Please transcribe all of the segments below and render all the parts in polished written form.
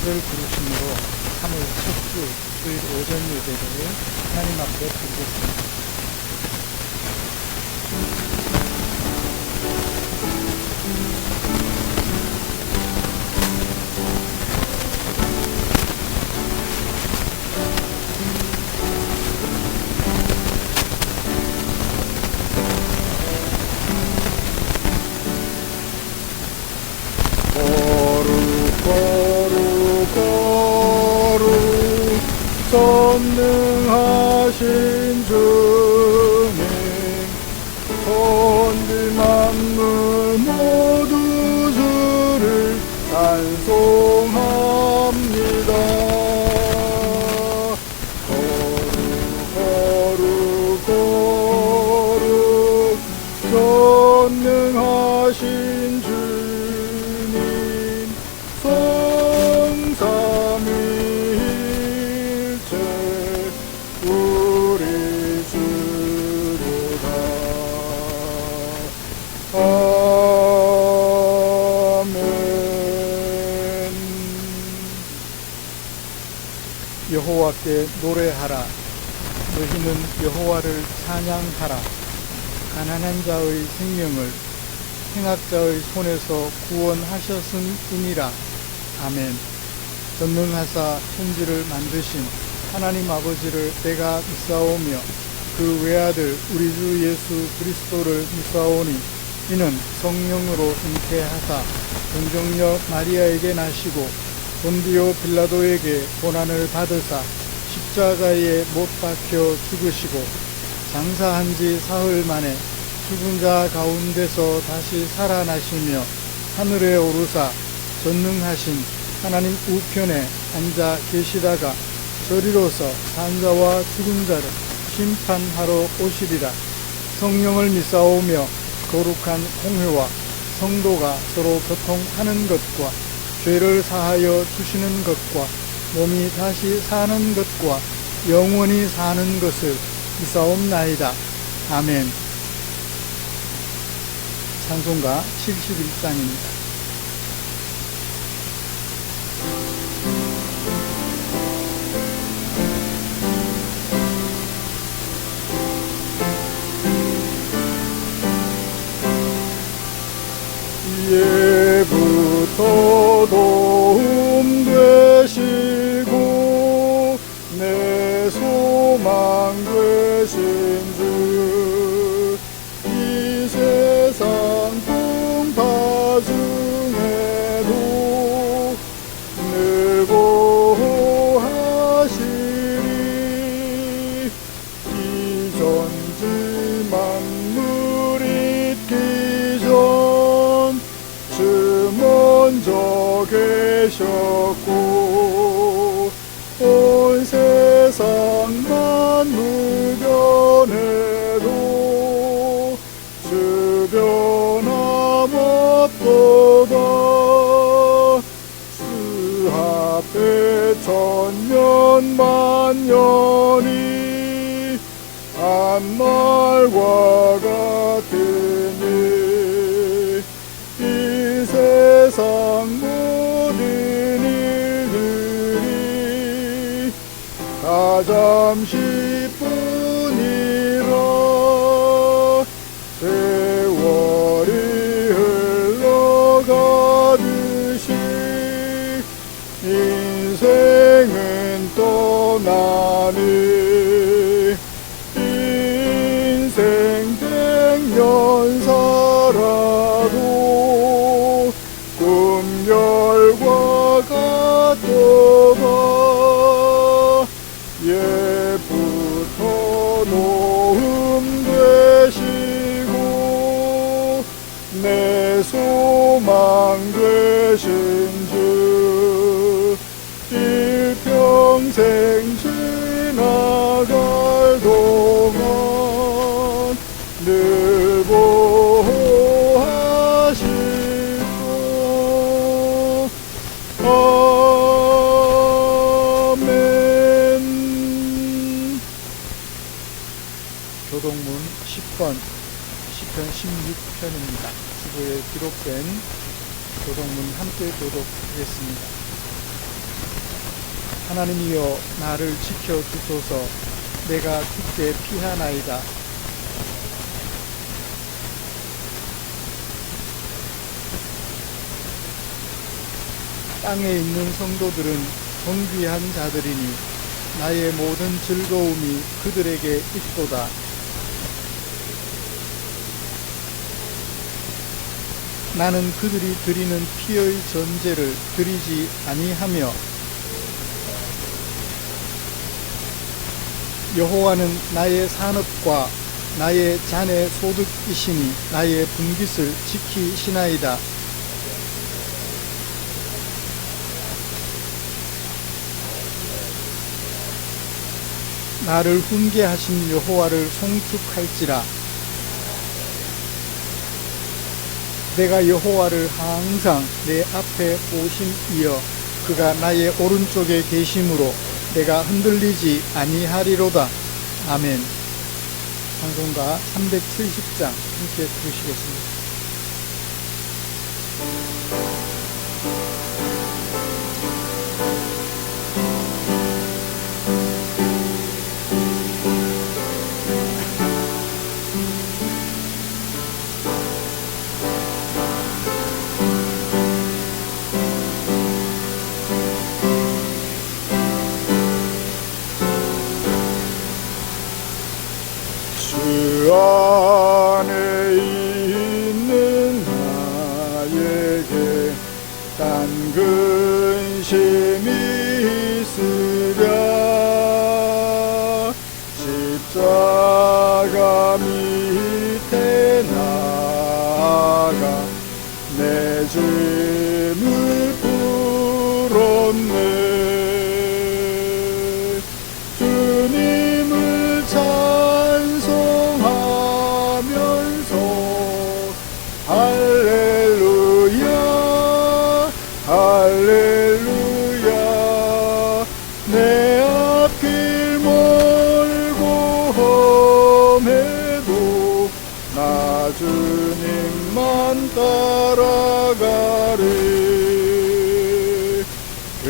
주약을 부르심으로 3월 첫주 주일 오전 예배를 하나님 앞에 드리겠습니다. 전능하신 주님, 천지 만물 모두 주를 찬송합니다. 거룩 전능하신 주님, 성삼위일체 우리 주로다. 아멘. 여호와께 노래하라. 너희는 여호와를 찬양하라. 가난한 자의 생명을 행악자의 손에서 구원하셨음이니라. 아멘. 전능하사 천지를 만드신 하나님 아버지를 내가 믿사오며 그 외아들 우리 주 예수 그리스도를 믿사오니 이는 성령으로 잉태하사 동정녀 마리아에게 나시고 본디오 빌라도에게 고난을 받으사 십자가에 못 박혀 죽으시고 장사한 지 사흘 만에 죽은 자 가운데서 다시 살아나시며 하늘에 오르사 전능하신 하나님 우편에 앉아 계시다가 저리로서 산자와 죽은 자를 심판하러 오시리라. 성령을 믿사오며 거룩한 공회와 성도가 서로 교통하는 것과 죄를 사하여 주시는 것과 몸이 다시 사는 것과 영원히 사는 것을 믿사옵나이다. 아멘. 찬송가 71장입니다. 예부터 도움 되시고 내 소망 되신 주, 이 세상 풍파 중에도 늘 보호하시리. 이 전지 만물 있기 전 먼저 계셨고 온 세상 만물 변해도 주변함 없도다. 주 앞에 천년 만년이 한날과 같으니 이 세상 모든 일들이 다 잠시뿐이라. 세월이 흘러가듯이 인생은 떠나니 인생 100년 살아도 꿈결과 같도다. 예부터 도움 되시고 내 소망 되신 주, 일평생 지나갈 동안 늘 보호하시고. 아멘. 교동문 10번 시편 16편입니다. 주보에 기록된 교동문 함께 교독하겠습니다. 하나님이여 나를 지켜주소서. 내가 죽게 피하나이다. 땅에 있는 성도들은 존귀한 자들이니 나의 모든 즐거움이 그들에게 있도다. 나는 그들이 드리는 피의 전제를 드리지 아니하며 여호와는 나의 산업과 나의 잔의 소득이시니 나의 분깃을 지키시나이다. 나를 훈계하신 여호와를 송축할지라. 내가 여호와를 항상 내 앞에 오심이여 그가 나의 오른쪽에 계심으로 내가 흔들리지 아니하리로다. 아멘. 찬송가 370장 함께 부르시겠습니다. 주 안에 있는 나에게 딴 근심이 있으랴. 십자가 밑에 나아가 내 짐을 풀었네. 주님을 찬송하면서 할렐루야 할렐루야. 내 앞길 멀고 험해도 나 주님만 따라가리. 그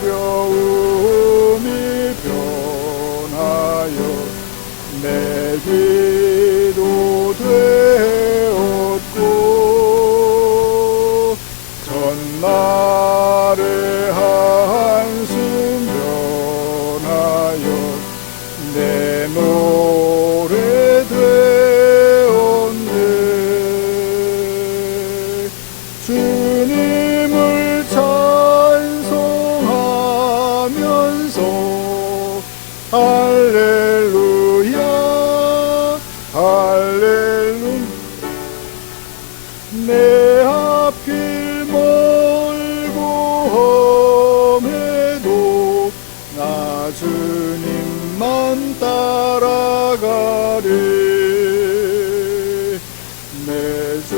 두려움이 변하여 내 기도 되었고 전날의 한숨 변하여 내 노래 되었네. 주님을 찬송하면서 할렐루야 할렐루야. 내 앞길 멀고 험해도 나 주님만 따라가리. 내 주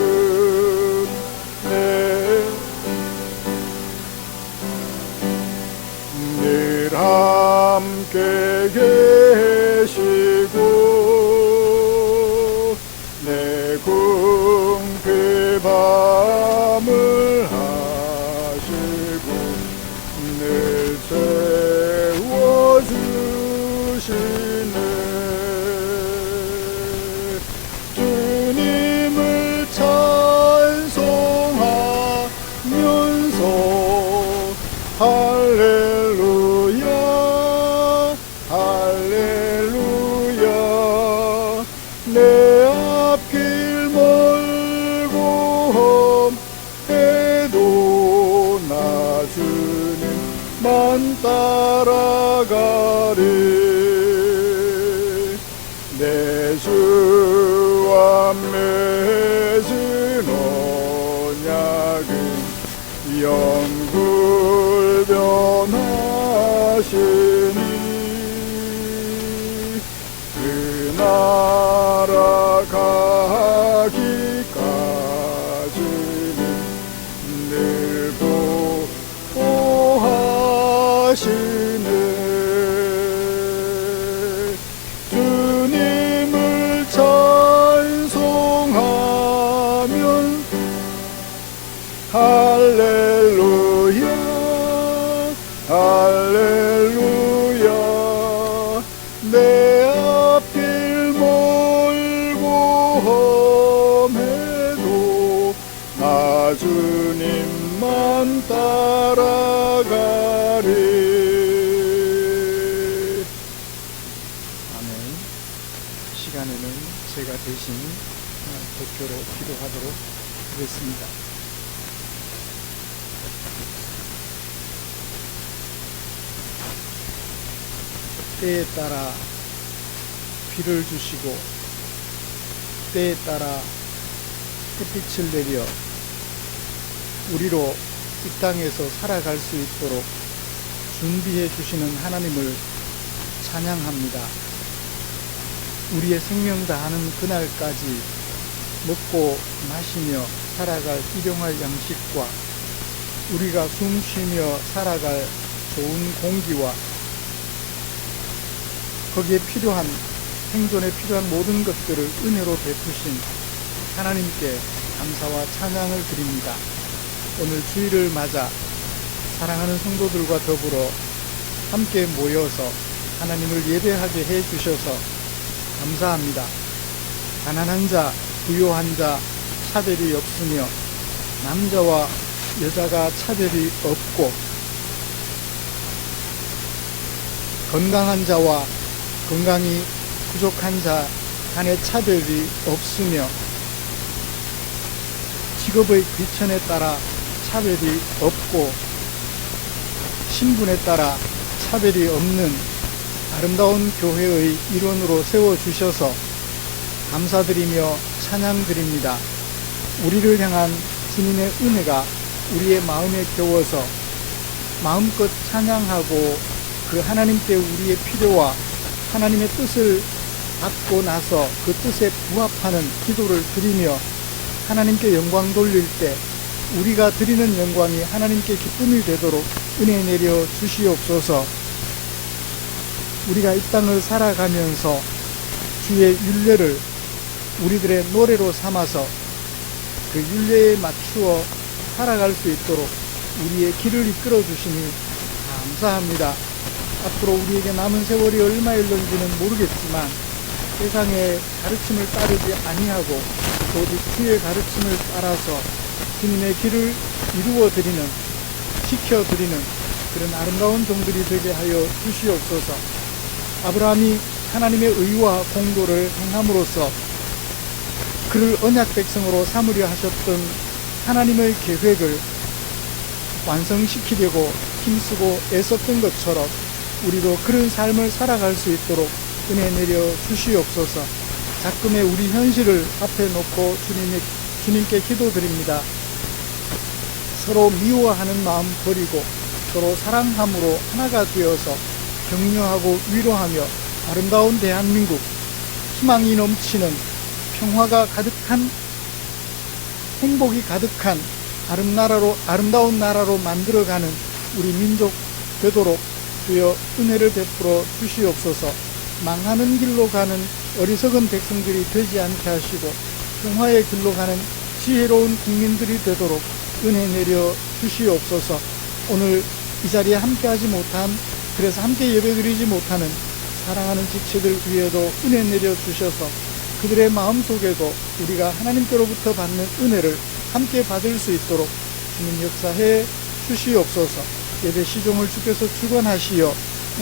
늘 함께 계시고 내 궁핍 밤을 하시고 늘 채워주시네. 주님을 찬송하면서 할렐루야 할렐루야. 내 앞길 멀고 험해도 나 주님만 따라가리. 내 주와 맺은 언약은 영불변하시니 그 나라 가기까지는 늘 보호하시네. 시간에는 제가 대신 대표로 기도하도록 하겠습니다. 때에 따라 비를 주시고 때에 따라 햇빛을 내려 우리로 이 땅에서 살아갈 수 있도록 준비해 주시는 하나님을 찬양합니다. 우리의 생명 다하는 그날까지 먹고 마시며 살아갈 일용할 양식과 우리가 숨 쉬며 살아갈 좋은 공기와 거기에 필요한 생존에 필요한 모든 것들을 은혜로 베푸신 하나님께 감사와 찬양을 드립니다. 오늘 주일을 맞아 사랑하는 성도들과 더불어 함께 모여서 하나님을 예배하게 해 주셔서 감사합니다. 가난한 자, 부요한 자 차별이 없으며 남자와 여자가 차별이 없고 건강한 자와 건강이 부족한 자 간의 차별이 없으며 직업의 귀천에 따라 차별이 없고 신분에 따라 차별이 없는 아름다운 교회의 일원으로 세워주셔서 감사드리며 찬양드립니다. 우리를 향한 주님의 은혜가 우리의 마음에 겨워서 마음껏 찬양하고 그 하나님께 우리의 필요와 하나님의 뜻을 받고 나서 그 뜻에 부합하는 기도를 드리며 하나님께 영광 돌릴 때 우리가 드리는 영광이 하나님께 기쁨이 되도록 은혜 내려 주시옵소서. 우리가 이 땅을 살아가면서 주의 율례를 우리들의 노래로 삼아서 그 율례에 맞추어 살아갈 수 있도록 우리의 길을 이끌어 주시니 감사합니다. 앞으로 우리에게 남은 세월이 얼마일런지는 모르겠지만 세상의 가르침을 따르지 아니하고 오직 주의 가르침을 따라서 주님의 길을 이루어드리는, 지켜드리는 그런 아름다운 종들이 되게 하여 주시옵소서. 아브라함이 하나님의 의와 공도를 행함으로써 그를 언약 백성으로 삼으려 하셨던 하나님의 계획을 완성시키려고 힘쓰고 애썼던 것처럼 우리도 그런 삶을 살아갈 수 있도록 은혜 내려 주시옵소서. 작금의 우리 현실을 앞에 놓고 주님께 기도드립니다. 서로 미워하는 마음 버리고 서로 사랑함으로 하나가 되어서 격려하고 위로하며 아름다운 대한민국, 희망이 넘치는 평화가 가득한 행복이 가득한 아름다운 나라로 만들어가는 우리 민족 되도록 주여 은혜를 베풀어 주시옵소서. 망하는 길로 가는 어리석은 백성들이 되지 않게 하시고 평화의 길로 가는 지혜로운 국민들이 되도록 은혜 내려 주시옵소서. 오늘 이 자리에 함께하지 못한, 그래서 함께 예배드리지 못하는 사랑하는 지체들 위에도 은혜 내려 주셔서 그들의 마음속에도 우리가 하나님께로부터 받는 은혜를 함께 받을 수 있도록 주님 역사해 주시옵소서. 예배 시종을 주께서 주관하시어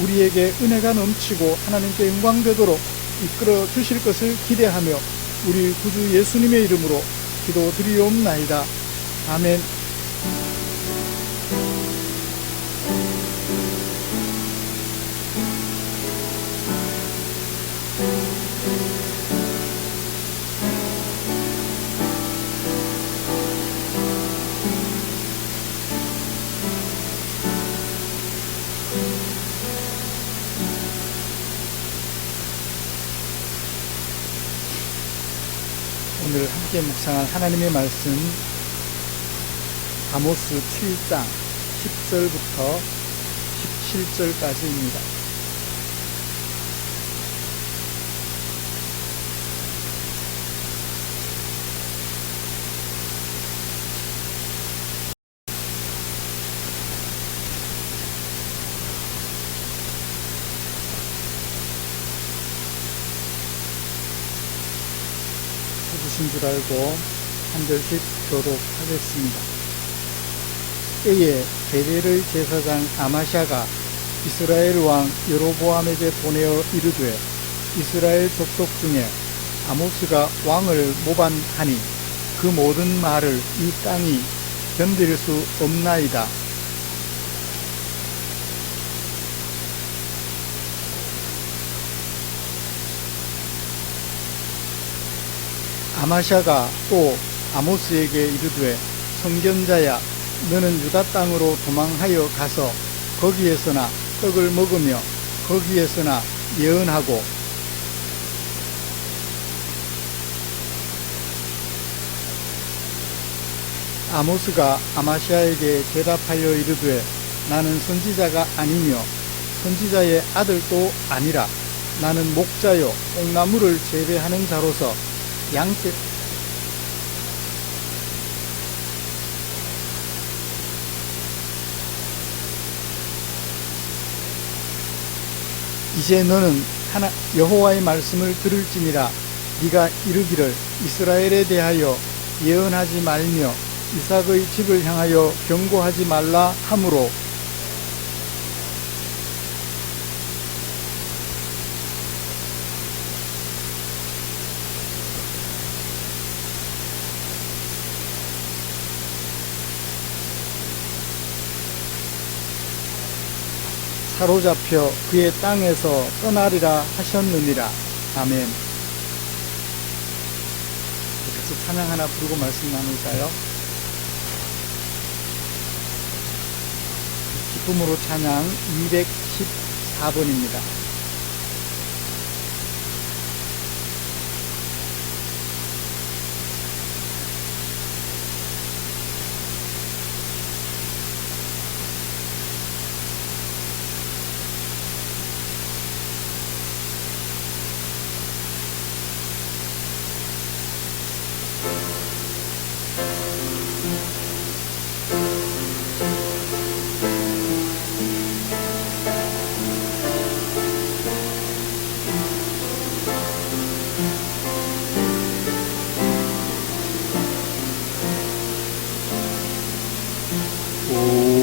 우리에게 은혜가 넘치고 하나님께 영광되도록 이끌어 주실 것을 기대하며 우리 구주 예수님의 이름으로 기도드리옵나이다. 아멘. 오늘 함께 묵상할 하나님의 말씀 아모스 7장 10절부터 17절까지입니다. 해주신 줄 알고 한 절씩 교독하겠습니다. 때에 베델의 제사장 아마샤가 이스라엘 왕 여로보암에게 보내어 이르되 이스라엘 족속 중에 아모스가 왕을 모반하니 그 모든 말을 이 땅이 견딜 수 없나이다. 아마샤가 또 아모스에게 이르되 선견자야 너는 유다 땅으로 도망하여 가서 거기에서나 떡을 먹으며 거기에서나 예언하고 아모스가 아마샤에게 대답하여 이르되 나는 선지자가 아니며 선지자의 아들도 아니라 나는 목자요 뽕나무를 재배하는 자로서 양떼 이제 너는 여호와의 말씀을 들을지니라. 네가 이르기를 이스라엘에 대하여 예언하지 말며 이삭의 집을 향하여 경고하지 말라 하므로 사로잡혀 그의 땅에서 떠나리라 하셨느니라. 아멘. 같이 찬양 하나 부르고 말씀 나눌까요? 기쁨으로 찬양 214번입니다.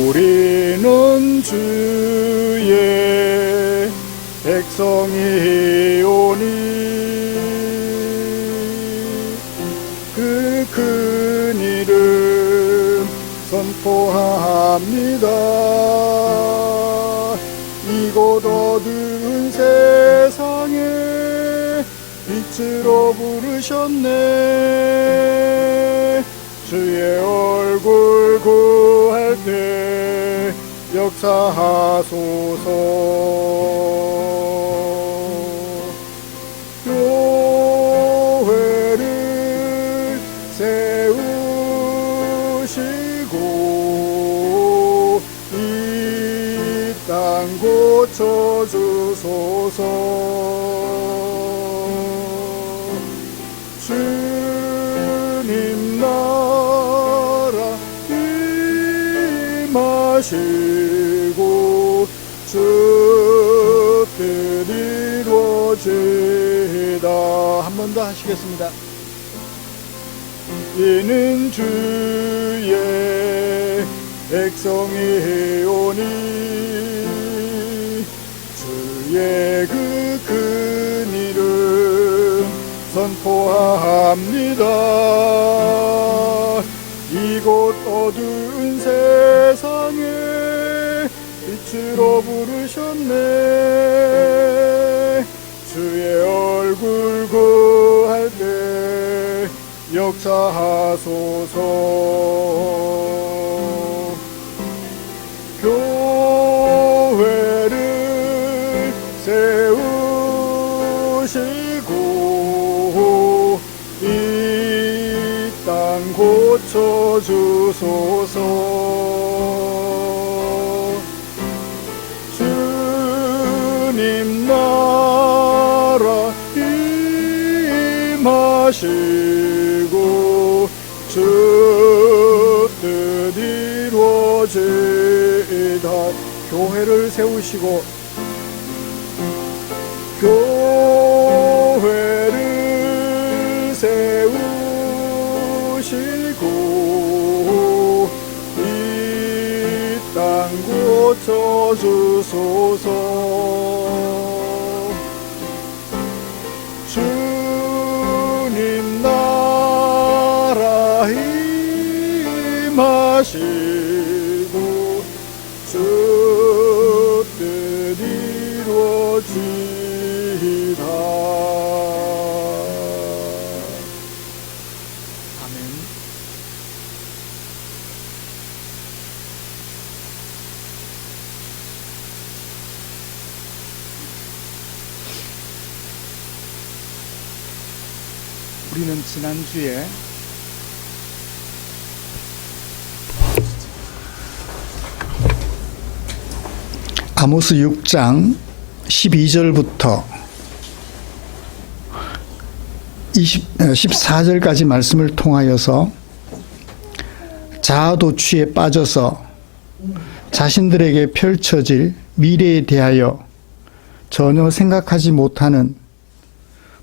우리는 주의 백성이오니 그 큰 이름 선포합니다. 이곳 어두운 세상에 빛으로 부르셨네. 주의 얼굴 구할 때 역사하소서. 교회를 세우시고 이 땅 고쳐주소서. 주님 나라 임하시고 주 뜻 이루어지다. 한 번 더 하시겠습니다. 이는 주의 백성이오니 주의 그 큰 이름 선포합니다. 이곳 어두운 세상에 빛으로 부르셨네. 주의 얼굴 구할 때 역사하소서. 교회를 세우시고 이 땅 고쳐주소서. 주님 나라 임하시고 주 뜻 이루어지다. 교회를 세우시고 교회를 세우시고 이 땅 고쳐주소서. 우리는 지난주에 아모스 6장 12절부터 14절까지 말씀을 통하여서 자아도취에 빠져서 자신들에게 펼쳐질 미래에 대하여 전혀 생각하지 못하는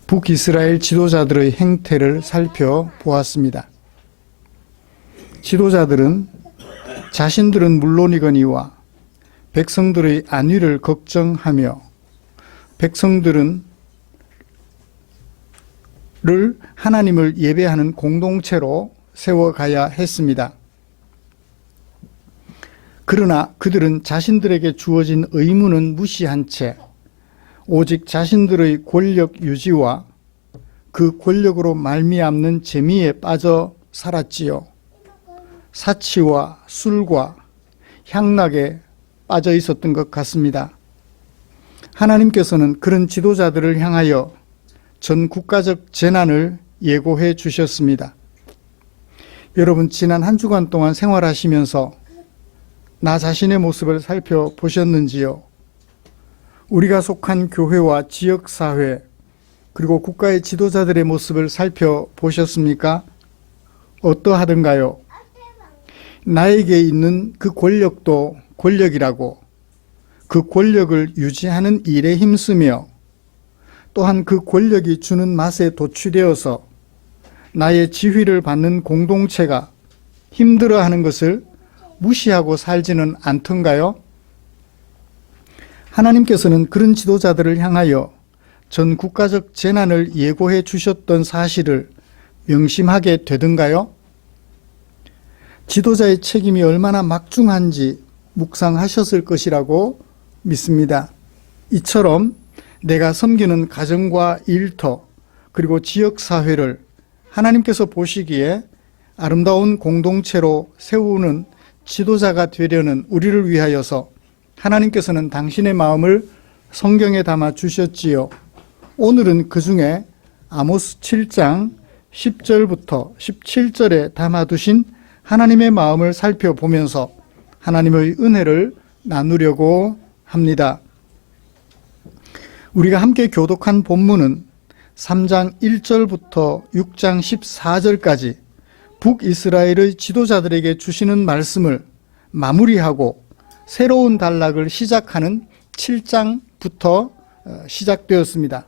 북이스라엘 지도자들의 행태를 살펴보았습니다. 지도자들은 자신들은 물론이거니와 백성들의 안위를 걱정하며 백성들은 하나님을 예배하는 공동체로 세워가야 했습니다. 그러나 그들은 자신들에게 주어진 의무는 무시한 채 오직 자신들의 권력 유지와 그 권력으로 말미암는 재미에 빠져 살았지요. 사치와 술과 향락에 빠져 있었던 것 같습니다. 하나님께서는 그런 지도자들을 향하여 전 국가적 재난을 예고해 주셨습니다. 여러분, 지난 한 주간 동안 생활하시면서 나 자신의 모습을 살펴보셨는지요? 우리가 속한 교회와 지역사회 그리고 국가의 지도자들의 모습을 살펴보셨습니까? 어떠하던가요? 나에게 있는 그 권력도 권력이라고 그 권력을 유지하는 일에 힘쓰며 또한 그 권력이 주는 맛에 도취되어서 나의 지휘를 받는 공동체가 힘들어하는 것을 무시하고 살지는 않던가요? 하나님께서는 그런 지도자들을 향하여 전 국가적 재난을 예고해 주셨던 사실을 명심하게 되던가요? 지도자의 책임이 얼마나 막중한지 묵상하셨을 것이라고 믿습니다. 이처럼 내가 섬기는 가정과 일터 그리고 지역사회를 하나님께서 보시기에 아름다운 공동체로 세우는 지도자가 되려는 우리를 위하여서 하나님께서는 당신의 마음을 성경에 담아 주셨지요. 오늘은 그 중에 아모스 7장 10절부터 17절에 담아두신 하나님의 마음을 살펴보면서 하나님의 은혜를 나누려고 합니다. 우리가 함께 교독한 본문은 3장 1절부터 6장 14절까지 북이스라엘의 지도자들에게 주시는 말씀을 마무리하고 새로운 단락을 시작하는 7장부터 시작되었습니다.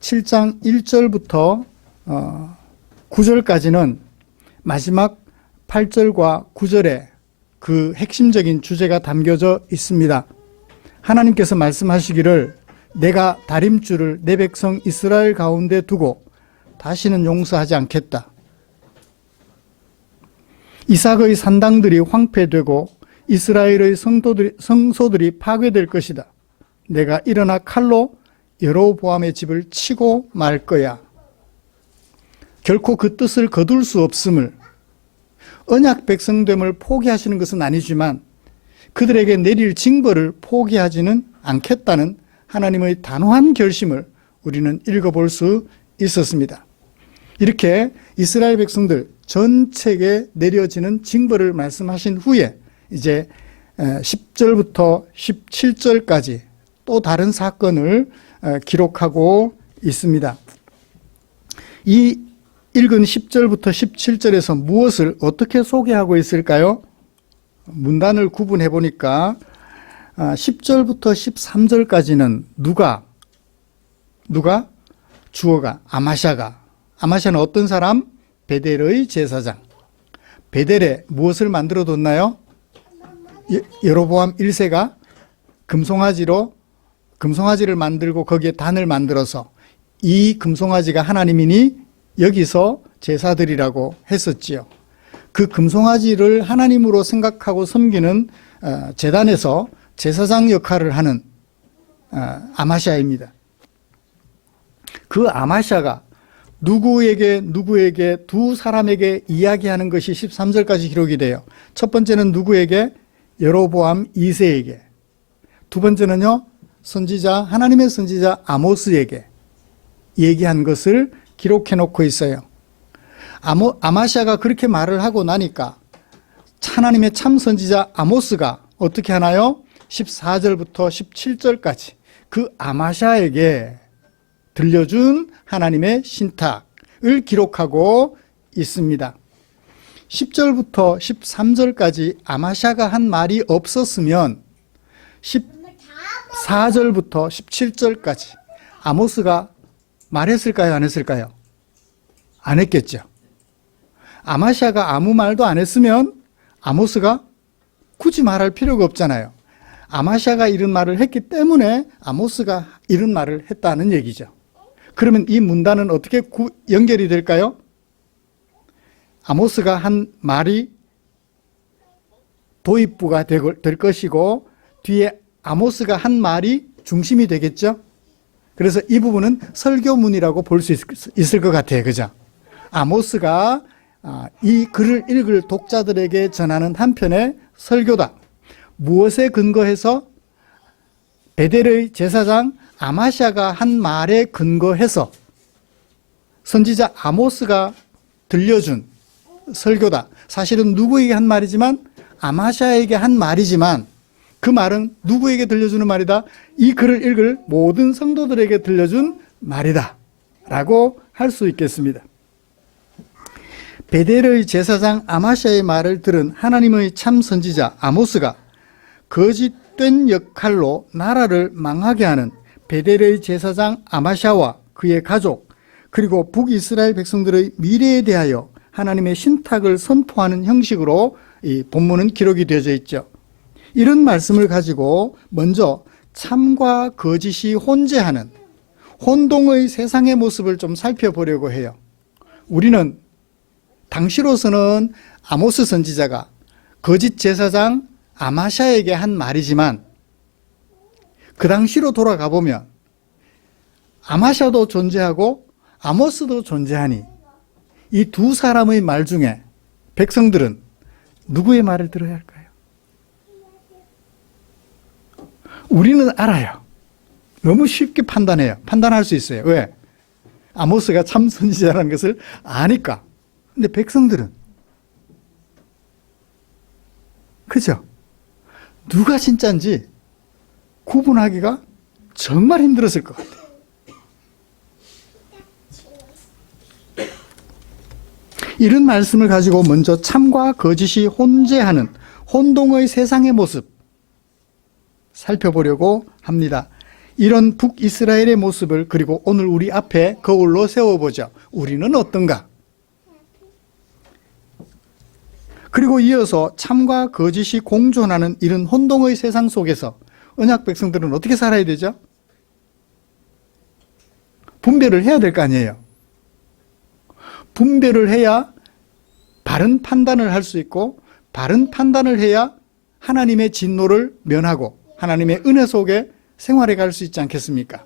7장 1절부터 9절까지는 마지막 8절과 9절에 그 핵심적인 주제가 담겨져 있습니다. 하나님께서 말씀하시기를 내가 다림줄을 내 백성 이스라엘 가운데 두고 다시는 용서하지 않겠다. 이삭의 산당들이 황폐되고 이스라엘의 성소들이 파괴될 것이다. 내가 일어나 칼로 여로보암의 집을 치고 말 거야. 결코 그 뜻을 거둘 수 없음을, 언약 백성됨을 포기하시는 것은 아니지만 그들에게 내릴 징벌을 포기하지는 않겠다는 하나님의 단호한 결심을 우리는 읽어볼 수 있었습니다. 이렇게 이스라엘 백성들 전체에 내려지는 징벌을 말씀하신 후에 이제 10절부터 17절까지 또 다른 사건을 기록하고 있습니다. 이 읽은 10절부터 17절에서 무엇을 어떻게 소개하고 있을까요? 문단을 구분해 보니까 10절부터 13절까지는 누가? 주어가 아마샤가. 아마샤는 어떤 사람? 베델의 제사장. 베델에 무엇을 만들어 뒀나요? 여로보암 1세가 금송아지를 만들고 거기에 단을 만들어서 이 금송아지가 하나님이니 여기서 제사드리라고 했었지요. 그 금송아지를 하나님으로 생각하고 섬기는 제단에서 제사장 역할을 하는 아마샤입니다. 그 아마샤가 누구에게 두 사람에게 이야기하는 것이 13절까지 기록이 돼요. 첫 번째는 누구에게? 여로보암 2세에게. 두 번째는요, 하나님의 선지자 아모스에게 얘기한 것을 기록해 놓고 있어요. 아마시아가 그렇게 말을 하고 나니까 하나님의 참 선지자 아모스가 어떻게 하나요? 14절부터 17절까지 그 아마시아에게 들려준 하나님의 신탁을 기록하고 있습니다. 10절부터 13절까지 아마시아가 한 말이 없었으면 14절부터 17절까지 아모스가 말했을까요? 안 했을까요? 안 했겠죠. 아마시아가 아무 말도 안 했으면 아모스가 굳이 말할 필요가 없잖아요. 아마시아가 이런 말을 했기 때문에 아모스가 이런 말을 했다는 얘기죠. 그러면 이 문단은 어떻게 연결이 될까요? 아모스가 한 말이 도입부가 될 것이고 뒤에 아모스가 한 말이 중심이 되겠죠. 그래서 이 부분은 설교문이라고 볼 수 있을 것 같아요. 그죠? 아모스가 이 글을 읽을 독자들에게 전하는 한편의 설교다. 무엇에 근거해서? 베델의 제사장 아마시아가 한 말에 근거해서 선지자 아모스가 들려준 설교다. 사실은 누구에게 한 말이지만 아마시아에게 한 말이지만 그 말은 누구에게 들려주는 말이다? 이 글을 읽을 모든 성도들에게 들려준 말이다 라고 할 수 있겠습니다. 베델의 제사장 아마시아의 말을 들은 하나님의 참 선지자 아모스가 거짓된 역할로 나라를 망하게 하는 베델의 제사장 아마시아와 그의 가족 그리고 북이스라엘 백성들의 미래에 대하여 하나님의 신탁을 선포하는 형식으로 이 본문은 기록이 되어져 있죠. 이런 말씀을 가지고 먼저 참과 거짓이 혼재하는 혼동의 세상의 모습을 좀 살펴보려고 해요. 우리는 당시로서는 아모스 선지자가 거짓 제사장 아마시아에게 한 말이지만 그 당시로 돌아가 보면 아마시아도 존재하고 아모스도 존재하니 이 두 사람의 말 중에 백성들은 누구의 말을 들어야 할까요? 우리는 알아요. 너무 쉽게 판단할 수 있어요. 왜? 아모스가 참 선지자라는 것을 아니까. 근데 백성들은 그죠? 누가 진짜인지 구분하기가 정말 힘들었을 것 같아요. 이런 말씀을 가지고 먼저 참과 거짓이 혼재하는 혼동의 세상의 모습 살펴보려고 합니다. 이런 북이스라엘의 모습을 그리고 오늘 우리 앞에 거울로 세워보죠. 우리는 어떤가? 그리고 이어서 참과 거짓이 공존하는 이런 혼동의 세상 속에서 언약 백성들은 어떻게 살아야 되죠? 분별을 해야 될 거 아니에요. 분별을 해야 바른 판단을 할 수 있고 바른 판단을 해야 하나님의 진노를 면하고 하나님의 은혜 속에 생활해 갈 수 있지 않겠습니까?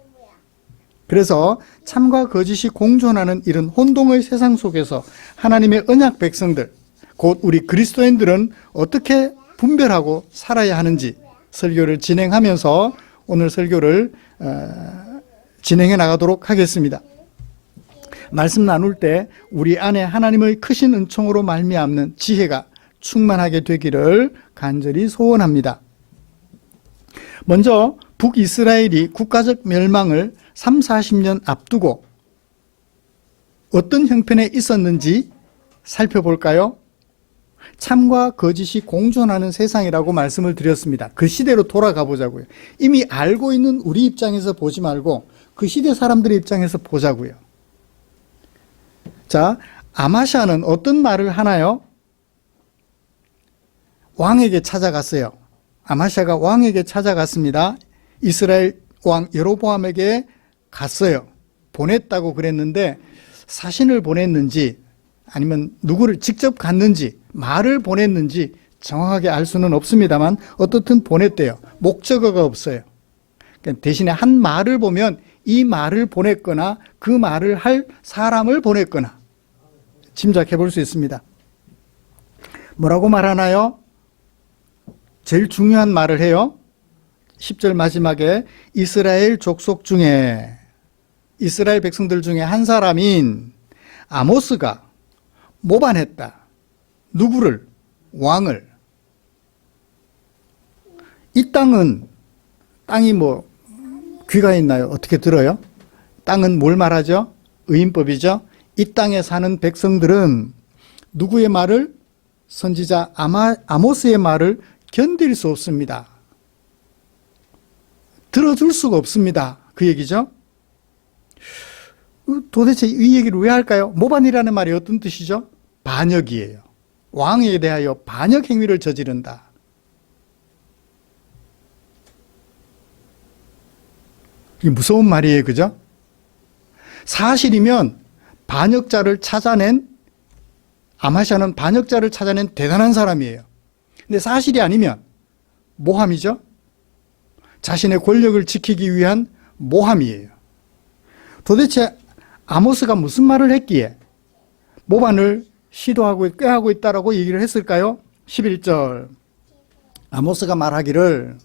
그래서 참과 거짓이 공존하는 이런 혼동의 세상 속에서 하나님의 언약 백성들 곧 우리 그리스도인들은 어떻게 분별하고 살아야 하는지 설교를 진행하면서 오늘 설교를 진행해 나가도록 하겠습니다. 말씀 나눌 때 우리 안에 하나님의 크신 은총으로 말미암는 지혜가 충만하게 되기를 간절히 소원합니다. 먼저 북이스라엘이 국가적 멸망을 30-40년 앞두고 어떤 형편에 있었는지 살펴볼까요? 참과 거짓이 공존하는 세상이라고 말씀을 드렸습니다. 그 시대로 돌아가 보자고요. 이미 알고 있는 우리 입장에서 보지 말고 그 시대 사람들의 입장에서 보자고요. 자, 아마시아는 어떤 말을 하나요? 왕에게 찾아갔어요. 아마시아가 왕에게 찾아갔습니다. 이스라엘 왕 여로보암에게 갔어요. 보냈다고 그랬는데 사신을 보냈는지 아니면 누구를 직접 갔는지 말을 보냈는지 정확하게 알 수는 없습니다만 어떻든 보냈대요. 목적어가 없어요. 그러니까 대신에 한 말을 보면 이 말을 보냈거나 그 말을 할 사람을 보냈거나 짐작해 볼 수 있습니다. 뭐라고 말하나요? 제일 중요한 말을 해요. 10절 마지막에 이스라엘 족속 중에 이스라엘 백성들 중에 한 사람인 아모스가 모반했다. 누구를? 왕을. 이 땅이 뭐 귀가 있나요? 어떻게 들어요? 땅은 뭘 말하죠? 의인법이죠. 이 땅에 사는 백성들은 누구의 말을? 선지자 아모스의 말을 견딜 수 없습니다. 들어줄 수가 없습니다. 그 얘기죠. 도대체 이 얘기를 왜 할까요? 모반이라는 말이 어떤 뜻이죠? 반역이에요. 왕에 대하여 반역 행위를 저지른다. 이게 무서운 말이에요. 그죠? 사실이면 반역자를 찾아낸, 아마샤는 반역자를 찾아낸 대단한 사람이에요. 근데 사실이 아니면 모함이죠. 자신의 권력을 지키기 위한 모함이에요. 도대체 아모스가 무슨 말을 했기에 모반을 시도하고 꾀하고 있다라고 얘기를 했을까요? 11절 아모스가 말하기를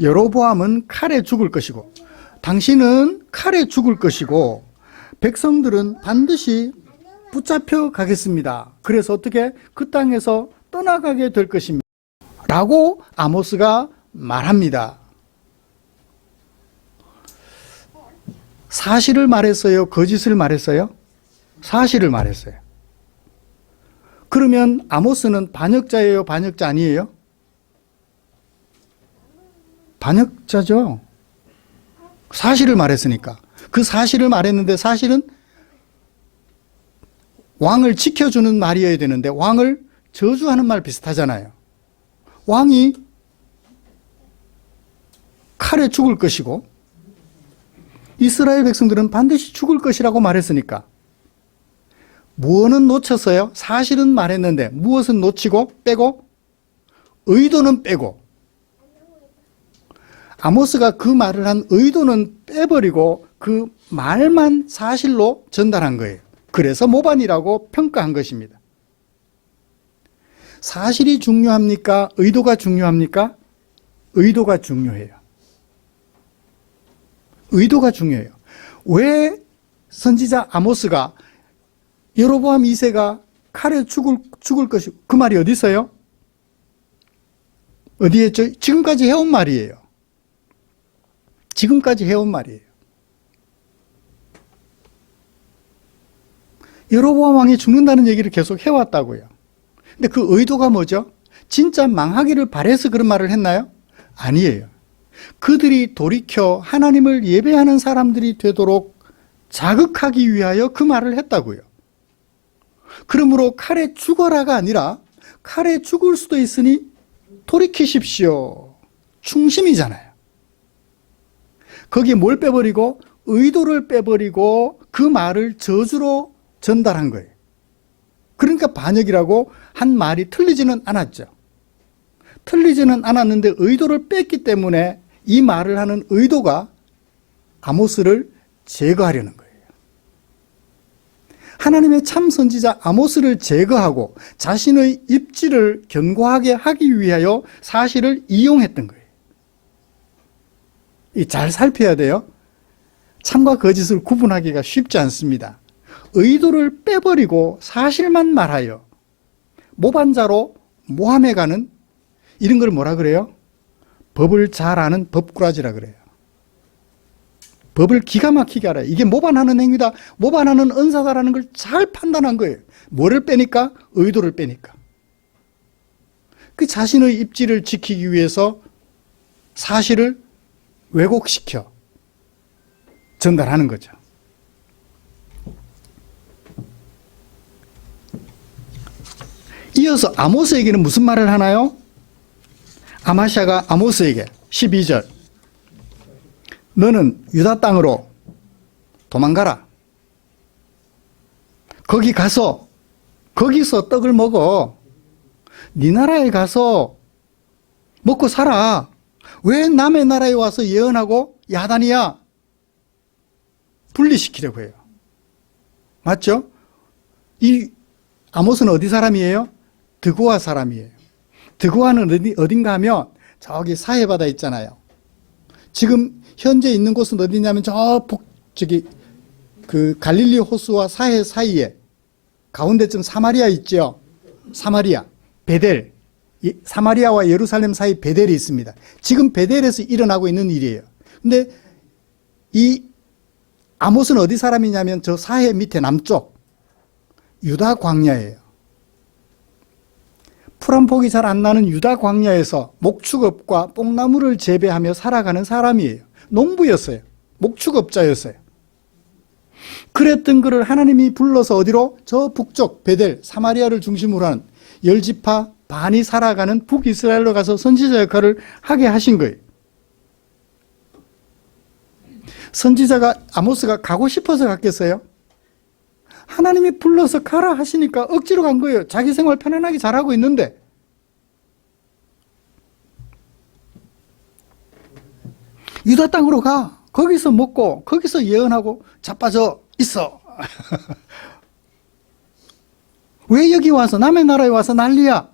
여로보암은 칼에 죽을 것이고 당신은 칼에 죽을 것이고 백성들은 반드시 붙잡혀 가겠습니다. 그래서 어떻게 그 땅에서 떠나가게 될 것입니다. 라고 아모스가 말합니다. 사실을 말했어요? 거짓을 말했어요? 사실을 말했어요. 그러면 아모스는 반역자예요? 반역자 아니에요? 반역자죠. 사실을 말했으니까. 그 사실을 말했는데 사실은 왕을 지켜주는 말이어야 되는데 왕을 저주하는 말 비슷하잖아요. 왕이 칼에 죽을 것이고 이스라엘 백성들은 반드시 죽을 것이라고 말했으니까 무엇은 놓쳤어요? 사실은 말했는데 무엇은 놓치고 빼고? 의도는 빼고. 아모스가 그 말을 한 의도는 빼버리고 그 말만 사실로 전달한 거예요. 그래서 모반이라고 평가한 것입니다. 사실이 중요합니까? 의도가 중요합니까? 의도가 중요해요. 의도가 중요해요. 왜 선지자 아모스가 여로보암 2세가 칼에 죽을 것이 그 말이 어디 있어요? 어디에 있죠? 지금까지 해온 말이에요. 지금까지 해온 말이에요. 여로보암 왕이 죽는다는 얘기를 계속 해왔다고요. 근데 그 의도가 뭐죠? 진짜 망하기를 바래서 그런 말을 했나요? 아니에요. 그들이 돌이켜 하나님을 예배하는 사람들이 되도록 자극하기 위하여 그 말을 했다고요. 그러므로 칼에 죽어라가 아니라 칼에 죽을 수도 있으니 돌이키십시오. 충심이잖아요. 거기에 뭘 빼버리고? 의도를 빼버리고 그 말을 저주로 전달한 거예요. 그러니까 반역이라고 한 말이 틀리지는 않았죠. 틀리지는 않았는데 의도를 뺐기 때문에 이 말을 하는 의도가 아모스를 제거하려는 거예요. 하나님의 참 선지자 아모스를 제거하고 자신의 입지를 견고하게 하기 위하여 사실을 이용했던 거예요. 잘 살펴야 돼요. 참과 거짓을 구분하기가 쉽지 않습니다. 의도를 빼버리고 사실만 말하여 모반자로 모함해가는 이런 걸 뭐라 그래요? 법을 잘 아는 법꾸라지라 그래요. 법을 기가 막히게 알아요. 이게 모반하는 행위다, 모반하는 은사다라는 걸 잘 판단한 거예요. 뭐를 빼니까? 의도를 빼니까. 그 자신의 입지를 지키기 위해서 사실을 왜곡시켜 전달하는 거죠. 이어서 아모스에게는 무슨 말을 하나요? 아마샤가 아모스에게 12절 너는 유다 땅으로 도망가라. 거기 가서 거기서 떡을 먹어. 네 나라에 가서 먹고 살아. 왜 남의 나라에 와서 예언하고 야단이야? 분리시키려고 해요. 맞죠? 이 아모스는 어디 사람이에요? 드고아 사람이에요. 드고아는 어딘가 하면 저기 사해바다 있잖아요. 지금 현재 있는 곳은 어디냐면 저 그 갈릴리 호수와 사해 사이에 가운데쯤 사마리아 있죠. 사마리아, 베델. 사마리아와 예루살렘 사이 베델이 있습니다. 지금 베델에서 일어나고 있는 일이에요. 근데 이 아모스는 어디 사람이냐면 저 사해 밑에 남쪽 유다 광야예요. 풀 한 폭이 잘 안 나는 유다 광야에서 목축업과 뽕나무를 재배하며 살아가는 사람이에요. 농부였어요. 목축업자였어요. 그랬던 그를 하나님이 불러서 어디로? 저 북쪽 베델 사마리아를 중심으로 하는 10지파 반이 살아가는 북이스라엘로 가서 선지자 역할을 하게 하신 거예요. 선지자가 아모스가 가고 싶어서 갔겠어요? 하나님이 불러서 가라 하시니까 억지로 간 거예요. 자기 생활 편안하게 잘하고 있는데. 유다 땅으로 가. 거기서 먹고 거기서 예언하고 자빠져 있어. 왜 여기 와서 남의 나라에 와서 난리야?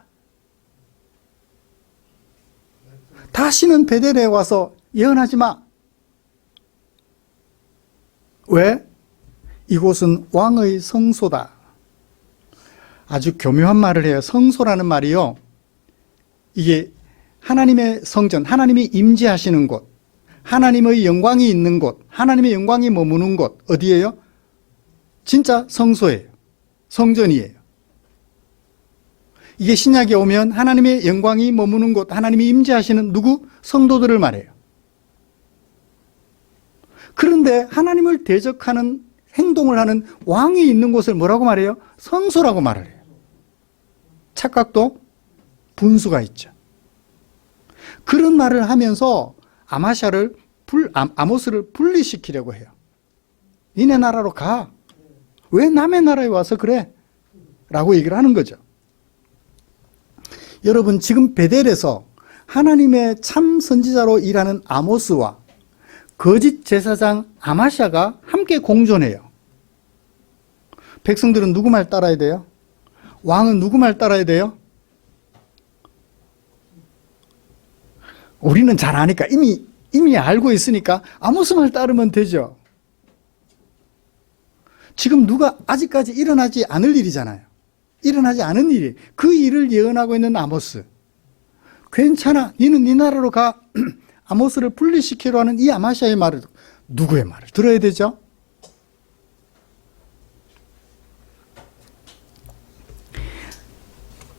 다시는 베델에 와서 예언하지 마. 왜? 이곳은 왕의 성소다. 아주 교묘한 말을 해요. 성소라는 말이요. 이게 하나님의 성전, 하나님이 임재하시는 곳, 하나님의 영광이 있는 곳, 하나님의 영광이 머무는 곳, 어디예요? 진짜 성소예요. 성전이에요. 이게 신약에 오면 하나님의 영광이 머무는 곳, 하나님이 임재하시는 누구? 성도들을 말해요. 그런데 하나님을 대적하는 행동을 하는 왕이 있는 곳을 뭐라고 말해요? 성소라고 말을 해요. 착각도 분수가 있죠. 그런 말을 하면서 아모스를 분리시키려고 해요. 니네 나라로 가. 왜 남의 나라에 와서 그래? 라고 얘기를 하는 거죠. 여러분, 지금 베델에서 하나님의 참 선지자로 일하는 아모스와 거짓 제사장 아마샤가 함께 공존해요. 백성들은 누구 말 따라야 돼요? 왕은 누구 말 따라야 돼요? 우리는 잘 아니까 이미 알고 있으니까 아모스 말 따르면 되죠. 지금 누가 아직까지 일어나지 않을 일이잖아요. 일어나지 않은 일이 그 일을 예언하고 있는 아모스. 괜찮아. 니는 네 나라로 가. 아모스를 분리시키려 하는 이 아마샤의 말을 누구의 말을 들어야 되죠?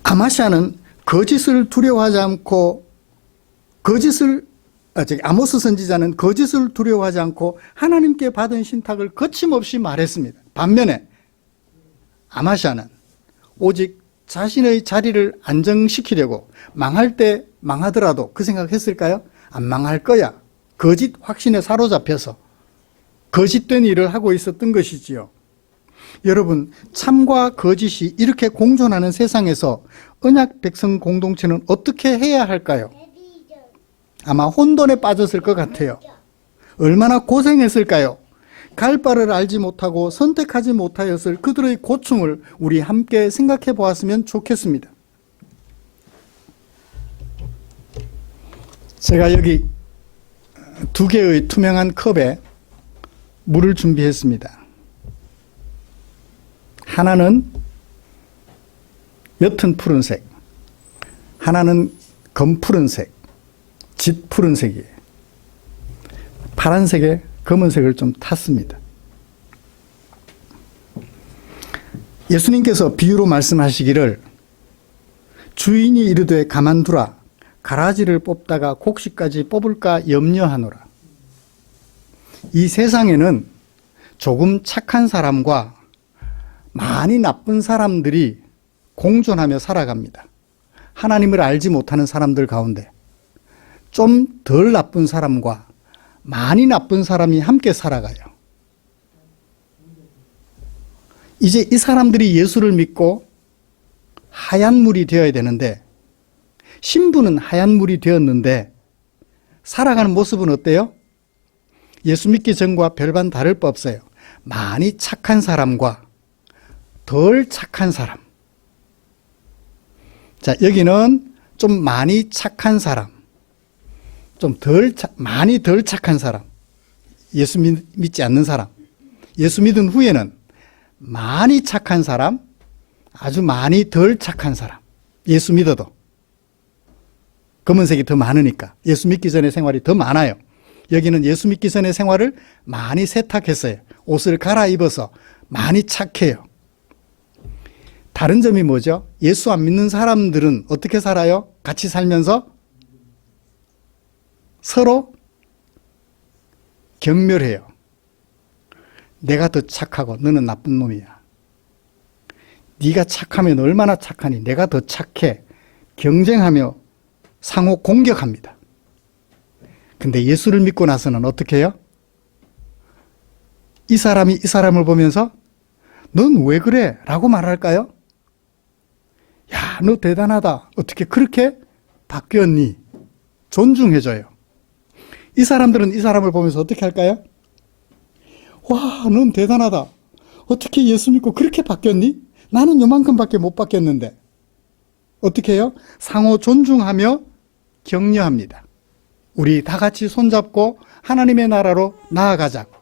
아마샤는 거짓을 두려워하지 않고 아모스 선지자는 거짓을 두려워하지 않고 하나님께 받은 신탁을 거침없이 말했습니다. 반면에 아마샤는 오직 자신의 자리를 안정시키려고 망할 때 망하더라도 그 생각했을까요? 안 망할 거야. 거짓 확신에 사로잡혀서 거짓된 일을 하고 있었던 것이지요. 여러분, 참과 거짓이 이렇게 공존하는 세상에서 언약 백성 공동체는 어떻게 해야 할까요? 아마 혼돈에 빠졌을 것 같아요. 얼마나 고생했을까요? 갈 바를 알지 못하고 선택하지 못하였을 그들의 고충을 우리 함께 생각해 보았으면 좋겠습니다. 제가 여기 2개의 투명한 컵에 물을 준비했습니다. 하나는 옅은 푸른색, 하나는 검푸른색, 짙푸른색이에요. 파란색에 검은색을 좀 탔습니다. 예수님께서 비유로 말씀하시기를 주인이 이르되 가만두라 가라지를 뽑다가 곡식까지 뽑을까 염려하노라. 이 세상에는 조금 착한 사람과 많이 나쁜 사람들이 공존하며 살아갑니다. 하나님을 알지 못하는 사람들 가운데 좀 덜 나쁜 사람과 많이 나쁜 사람이 함께 살아가요. 이제 이 사람들이 예수를 믿고 하얀 물이 되어야 되는데 신부는 하얀 물이 되었는데 살아가는 모습은 어때요? 예수 믿기 전과 별반 다를 바 없어요. 많이 착한 사람과 덜 착한 사람. 자, 여기는 좀 많이 착한 사람, 좀 많이 덜 착한 사람. 예수 믿지 않는 사람. 예수 믿은 후에는 많이 착한 사람, 아주 많이 덜 착한 사람. 예수 믿어도. 검은색이 더 많으니까. 예수 믿기 전의 생활이 더 많아요. 여기는 예수 믿기 전의 생활을 많이 세탁했어요. 옷을 갈아입어서 많이 착해요. 다른 점이 뭐죠? 예수 안 믿는 사람들은 어떻게 살아요? 같이 살면서 서로 경멸해요. 내가 더 착하고 너는 나쁜 놈이야. 네가 착하면 얼마나 착하니? 내가 더 착해. 경쟁하며 상호 공격합니다. 근데 예수를 믿고 나서는 어떻게 해요? 이 사람이 이 사람을 보면서 넌 왜 그래? 라고 말할까요? 야, 너 대단하다. 어떻게 그렇게 바뀌었니? 존중해줘요. 이 사람들은 이 사람을 보면서 어떻게 할까요? 와, 넌 대단하다. 어떻게 예수 믿고 그렇게 바뀌었니? 나는 요만큼밖에 못 바뀌었는데. 어떻게 해요? 상호 존중하며 격려합니다. 우리 다 같이 손잡고 하나님의 나라로 나아가자고.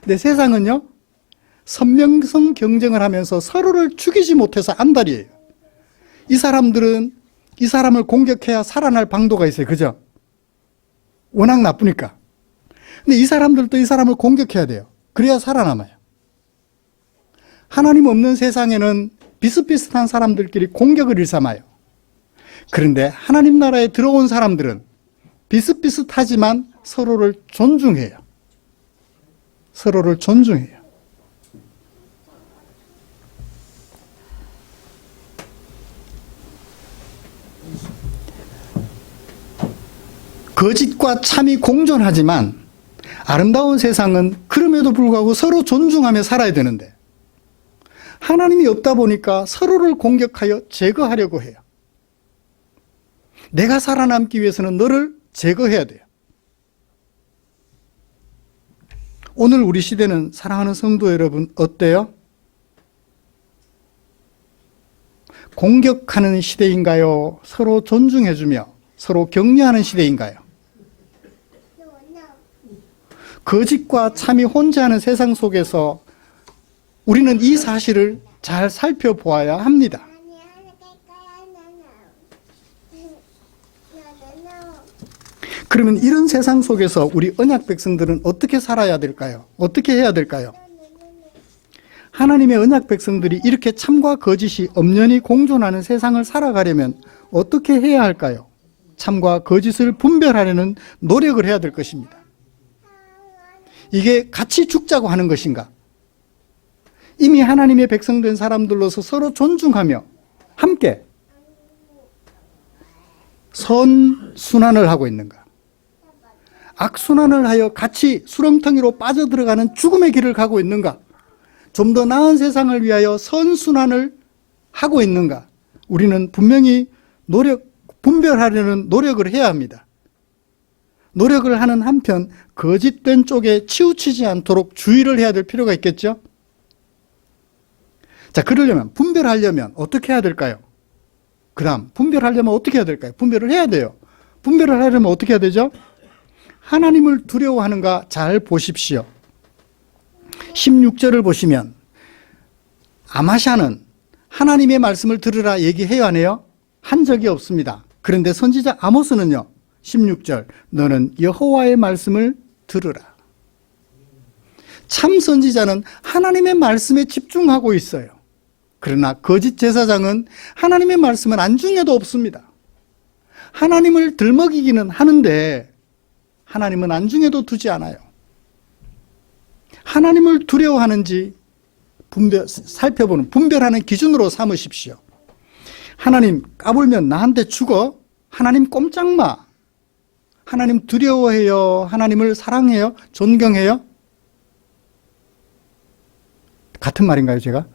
근데 세상은요, 선명성 경쟁을 하면서 서로를 죽이지 못해서 안달이에요. 이 사람들은 이 사람을 공격해야 살아날 방도가 있어요. 그죠? 워낙 나쁘니까. 근데 이 사람들도 이 사람을 공격해야 돼요. 그래야 살아남아요. 하나님 없는 세상에는 비슷비슷한 사람들끼리 공격을 일삼아요. 그런데 하나님 나라에 들어온 사람들은 비슷비슷하지만 서로를 존중해요. 서로를 존중해요. 거짓과 참이 공존하지만 아름다운 세상은 그럼에도 불구하고 서로 존중하며 살아야 되는데 하나님이 없다 보니까 서로를 공격하여 제거하려고 해요. 내가 살아남기 위해서는 너를 제거해야 돼요. 오늘 우리 시대는 사랑하는 성도 여러분 어때요? 공격하는 시대인가요? 서로 존중해주며 서로 격려하는 시대인가요? 거짓과 참이 혼재하는 세상 속에서 우리는 이 사실을 잘 살펴보아야 합니다. 그러면 이런 세상 속에서 우리 언약 백성들은 어떻게 살아야 될까요? 어떻게 해야 될까요? 하나님의 언약 백성들이 이렇게 참과 거짓이 엄연히 공존하는 세상을 살아가려면 어떻게 해야 할까요? 참과 거짓을 분별하려는 노력을 해야 될 것입니다. 이게 같이 죽자고 하는 것인가? 이미 하나님의 백성된 사람들로서 서로 존중하며 함께 선순환을 하고 있는가? 악순환을 하여 같이 수렁텅이로 빠져들어가는 죽음의 길을 가고 있는가? 좀 더 나은 세상을 위하여 선순환을 하고 있는가? 우리는 분명히 분별하려는 노력을 해야 합니다. 노력을 하는 한편 거짓된 쪽에 치우치지 않도록 주의를 해야 될 필요가 있겠죠? 자, 그러려면 분별하려면 어떻게 해야 될까요? 그 다음 분별하려면 어떻게 해야 될까요? 분별을 해야 돼요. 분별을 하려면 어떻게 해야 되죠? 하나님을 두려워하는가 잘 보십시오. 16절을 보시면 아마샤는 하나님의 말씀을 들으라 얘기해요, 안 해요? 한 적이 없습니다. 그런데 선지자 아모스는요, 16절 너는 여호와의 말씀을 들으라. 참 선지자는 하나님의 말씀에 집중하고 있어요. 그러나 거짓 제사장은 하나님의 말씀은 안중에도 없습니다. 하나님을 들먹이기는 하는데 하나님은 안중에도 두지 않아요. 하나님을 두려워하는지 살펴보는 분별하는 기준으로 삼으십시오. 하나님 까불면 나한테 죽어? 하나님 꼼짝마. 하나님 두려워해요? 하나님을 사랑해요? 존경해요? 같은 말인가요, 제가?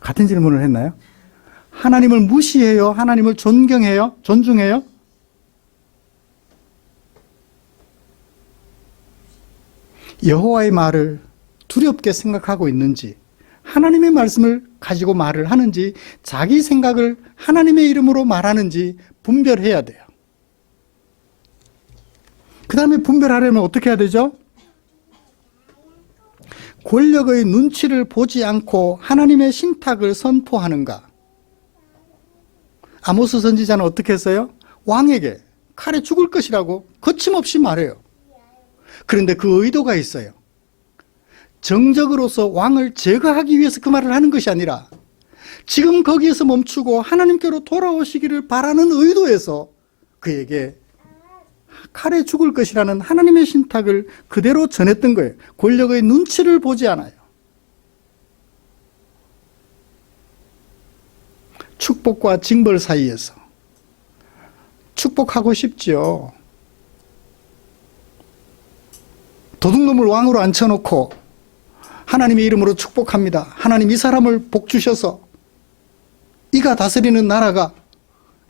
같은 질문을 했나요? 하나님을 무시해요? 하나님을 존경해요? 존중해요? 여호와의 말을 두렵게 생각하고 있는지, 하나님의 말씀을 가지고 말을 하는지, 자기 생각을 하나님의 이름으로 말하는지 분별해야 돼요. 그 다음에 분별하려면 어떻게 해야 되죠? 권력의 눈치를 보지 않고 하나님의 신탁을 선포하는가? 아모스 선지자는 어떻게 했어요? 왕에게 칼에 죽을 것이라고 거침없이 말해요. 그런데 그 의도가 있어요. 정적으로서 왕을 제거하기 위해서 그 말을 하는 것이 아니라 지금 거기에서 멈추고 하나님께로 돌아오시기를 바라는 의도에서 그에게 칼에 죽을 것이라는 하나님의 신탁을 그대로 전했던 거예요. 권력의 눈치를 보지 않아요. 축복과 징벌 사이에서 축복하고 싶죠. 도둑놈을 왕으로 앉혀놓고 하나님의 이름으로 축복합니다. 하나님 이 사람을 복 주셔서 이가 다스리는 나라가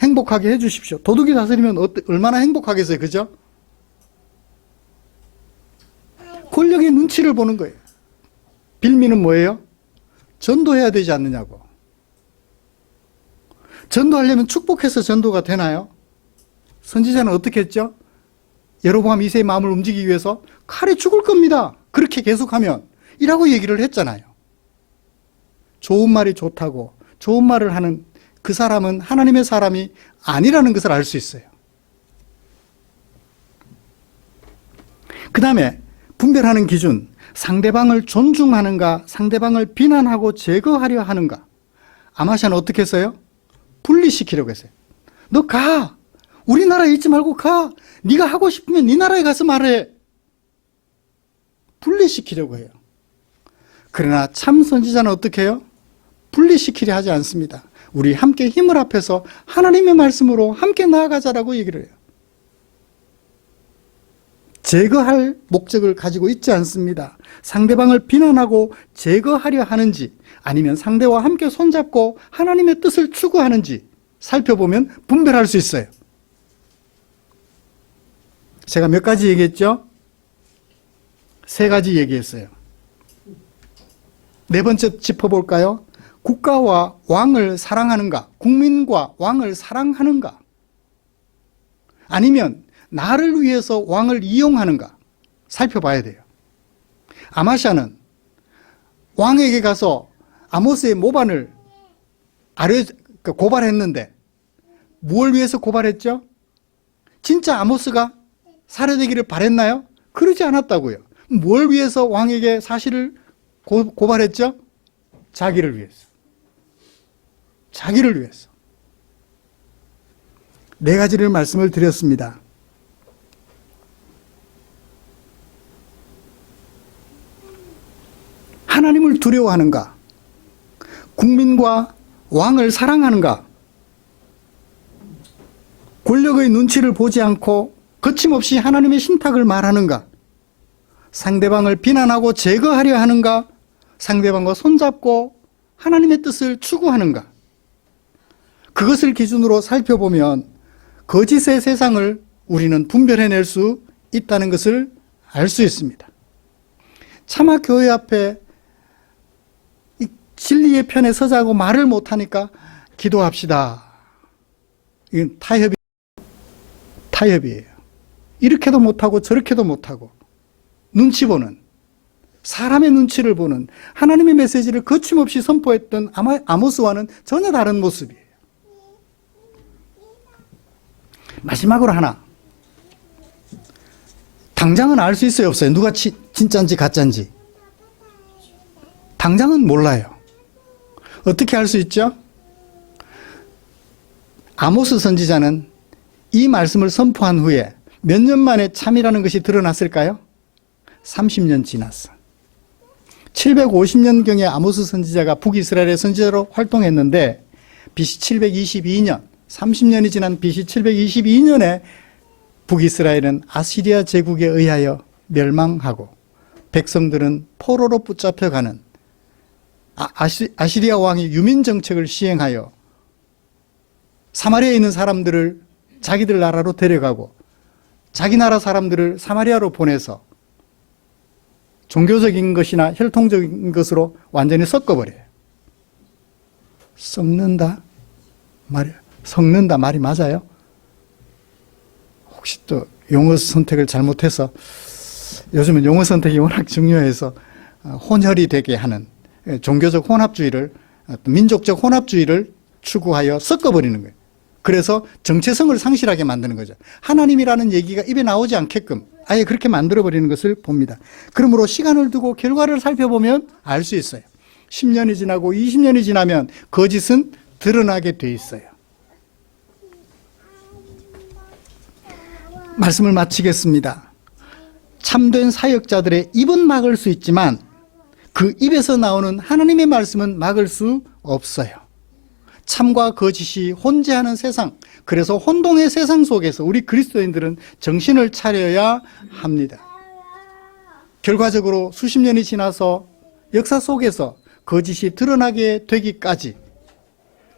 행복하게 해주십시오. 도둑이 다스리면 얼마나 행복하겠어요, 그죠? 권력의 눈치를 보는 거예요. 빌미는 뭐예요? 전도해야 되지 않느냐고. 전도하려면 축복해서 전도가 되나요? 선지자는 어떻게 했죠? 여로보암 2세의 마음을 움직이기 위해서 칼에 죽을 겁니다. 그렇게 계속하면 이라고 얘기를 했잖아요. 좋은 말이 좋다고 좋은 말을 하는 그 사람은 하나님의 사람이 아니라는 것을 알 수 있어요. 그 다음에 분별하는 기준, 상대방을 존중하는가, 상대방을 비난하고 제거하려 하는가. 아마샤는 어떻게 했어요? 분리시키려고 했어요. 너 가! 우리나라에 있지 말고 가! 네가 하고 싶으면 네 나라에 가서 말해! 분리시키려고 해요. 그러나 참 선지자는 어떻게 해요? 분리시키려 하지 않습니다. 우리 함께 힘을 합해서 하나님의 말씀으로 함께 나아가자라고 얘기를 해요. 제거할 목적을 가지고 있지 않습니다. 상대방을 비난하고 제거하려 하는지 아니면 상대와 함께 손잡고 하나님의 뜻을 추구하는지 살펴보면 분별할 수 있어요. 제가 몇 가지 얘기했죠? 3가지 얘기했어요. 4번째 짚어볼까요? 국가와 왕을 사랑하는가? 국민과 왕을 사랑하는가? 아니면 나를 위해서 왕을 이용하는가? 살펴봐야 돼요. 아마샤는 왕에게 가서 아모스의 모반을 고발했는데 무엇을 위해서 고발했죠? 진짜 아모스가 살해되기를 바랬나요? 그러지 않았다고요. 뭘 위해서 왕에게 사실을 고발했죠? 자기를 위해서. 자기를 위해서. 4가지를 말씀을 드렸습니다. 하나님을 두려워하는가? 국민과 왕을 사랑하는가? 권력의 눈치를 보지 않고 거침없이 하나님의 신탁을 말하는가? 상대방을 비난하고 제거하려 하는가? 상대방과 손잡고 하나님의 뜻을 추구하는가? 그것을 기준으로 살펴보면 거짓의 세상을 우리는 분별해낼 수 있다는 것을 알 수 있습니다. 차마 교회 앞에 이 진리의 편에 서자고 말을 못하니까 기도합시다. 이건 타협이에요. 이렇게도 못하고 저렇게도 못하고 눈치 보는, 사람의 눈치를 보는 하나님의 메시지를 거침없이 선포했던 아모스와는 전혀 다른 모습이에요. 마지막으로 하나. 당장은 알 수 있어요, 없어요? 누가 진짜인지 가짜인지. 당장은 몰라요. 어떻게 알 수 있죠? 아모스 선지자는 이 말씀을 선포한 후에 몇 년 만에 참이라는 것이 드러났을까요? 30년 지났어. 750년경에 아모스 선지자가 북이스라엘의 선지자로 활동했는데 BC 722년, 30년이 지난 BC 722년에 북이스라엘은 아시리아 제국에 의하여 멸망하고 백성들은 포로로 붙잡혀가는 아시리아 왕이 유민 정책을 시행하여 사마리아에 있는 사람들을 자기들 나라로 데려가고 자기 나라 사람들을 사마리아로 보내서 종교적인 것이나 혈통적인 것으로 완전히 섞어버려요. 섞는다 말이 맞아요? 혹시 또 용어 선택을 잘못해서, 요즘은 용어 선택이 워낙 중요해서 혼혈이 되게 하는 종교적 혼합주의를, 민족적 혼합주의를 추구하여 섞어버리는 거예요. 그래서 정체성을 상실하게 만드는 거죠. 하나님이라는 얘기가 입에 나오지 않게끔 아예 그렇게 만들어버리는 것을 봅니다. 그러므로 시간을 두고 결과를 살펴보면 알 수 있어요. 10년이 지나고 20년이 지나면 거짓은 드러나게 돼 있어요. 말씀을 마치겠습니다. 참된 사역자들의 입은 막을 수 있지만 그 입에서 나오는 하나님의 말씀은 막을 수 없어요. 참과 거짓이 혼재하는 세상, 그래서 혼동의 세상 속에서 우리 그리스도인들은 정신을 차려야 합니다. 결과적으로 수십 년이 지나서 역사 속에서 거짓이 드러나게 되기까지,